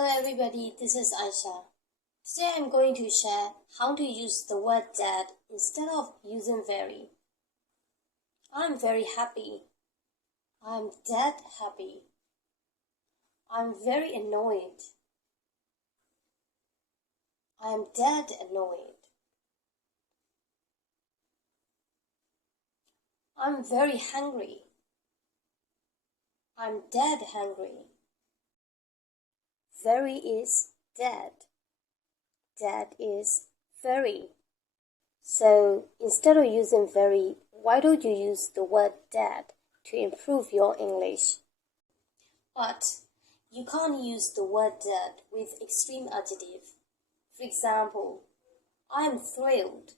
Hello everybody, this is Aisha. Today I'm going to share how to use the word dead instead of using very. I'm very happy. I'm dead happy. I'm very annoyed. I'm dead annoyed. I'm very hungry. I'm dead hungry. Very is dead. Dead is very. So instead of using very, why don't you use the word dead to improve your English? But you can't use the word dead with extreme adjective. For example, I am thrilled.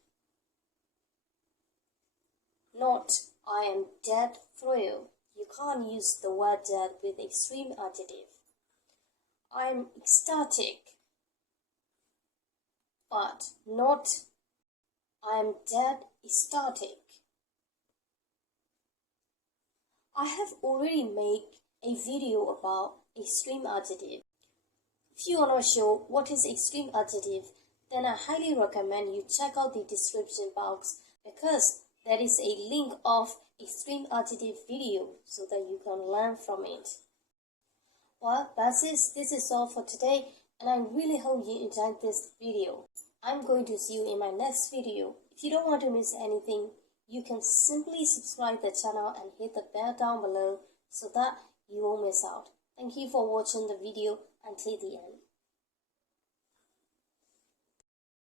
Not I am dead thrilled. You can't use the word dead with extreme adjective. I'm ecstatic, but not I'm dead ecstatic. I have already made a video about extreme adjective. If you are not sure what is extreme adjective, then I highly recommend you check out the description box because there is a link of extreme adjective video so that you can learn from it. Well, that's it. This is all for today, and I really hope you enjoyed this video. I'm going to see you in my next video. If you don't want to miss anything, you can simply subscribe the channel and hit the bell down below so that you won't miss out. Thank you for watching the video until the end.